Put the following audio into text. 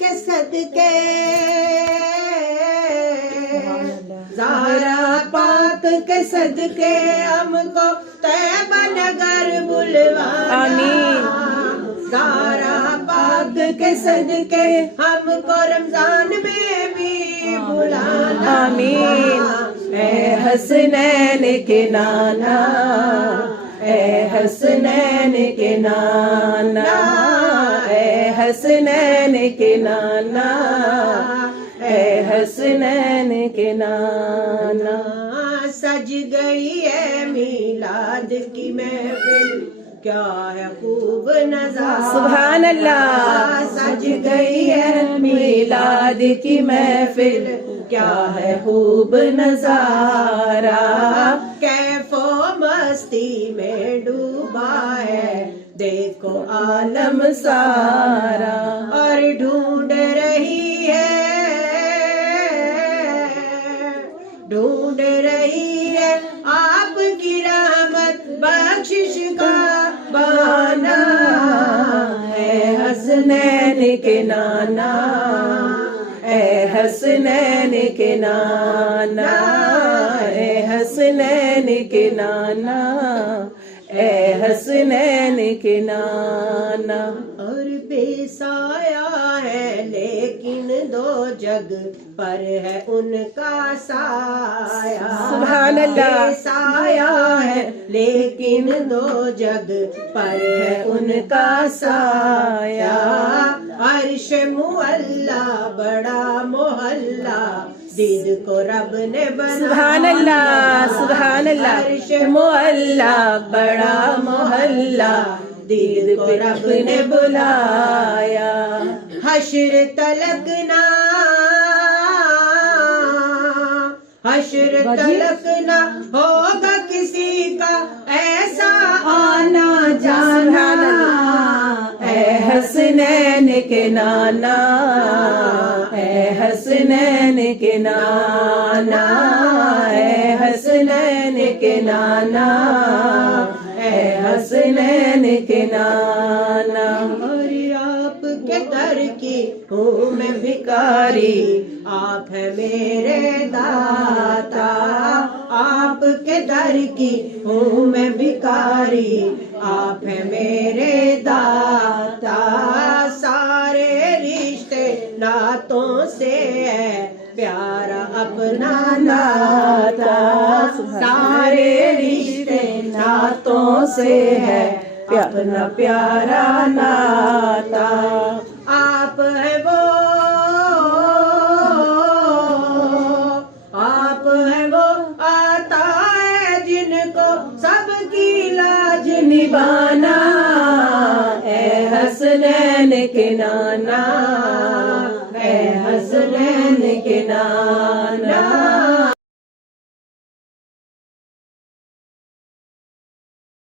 کے صدقے زہرا پاک کے صدقے ہم کو طیبہ نگر بلوانا زہرا پاک کے صدقے ہم کو رمضان میں بھی بلانا آمین اے حسنین کے نانا اے حسنین کے نانا اے حسنین کے نانا اے حسنین کے نانا سج گئی ہے میلاد کی محفل کیا ہے خوب نظارہ سبحان اللہ سج گئی ہے میلاد کی محفل کیا ہے خوب نظارہ کیف و مستی میں ڈوبا ہے دیکھو عالم سارا اور ڈھونڈ رہی ہے آپ کی رحمت بخشش کا بہانہ اے حسنین کے نانا اے حسنین کے نانا اے حسنین کے نانا اے حسنین کے نانا اور بے سایہ ہے لیکن دو جگ پر ہے ان کا سایہ سبحان اللہ بے سایہ ہے لیکن دو جگ پر ہے ان کا سایہ عرش معلا بڑا محلہ دید کو رب نے بنایا سبحان اللہ سبحان اللہ عرش معلا بڑا محلہ دید کو رب نے بلایا حشر تلک نہ ہوگا کسی کا ایسا آنا جانا اے حسنین کے نانا اے حسنین کے نانا اے حسنین کے نانا اے حسنین کے نانا اور آپ کے در کی ہوں میں بھکاری آپ ہے میرے داتا آپ کے در کی ہوں میں بھکاری آپ ہے میرے داتا سارے رشتے ناتوں سے ہے پیارا اپنا ناتا سارے رشتے ناتوں سے ہے اپنا پیارا ناتا آپ ہے وہ آتا ہے جن کو سب کی لاج نبھانا اے حسنین کے نانا اے حسنین کے نانا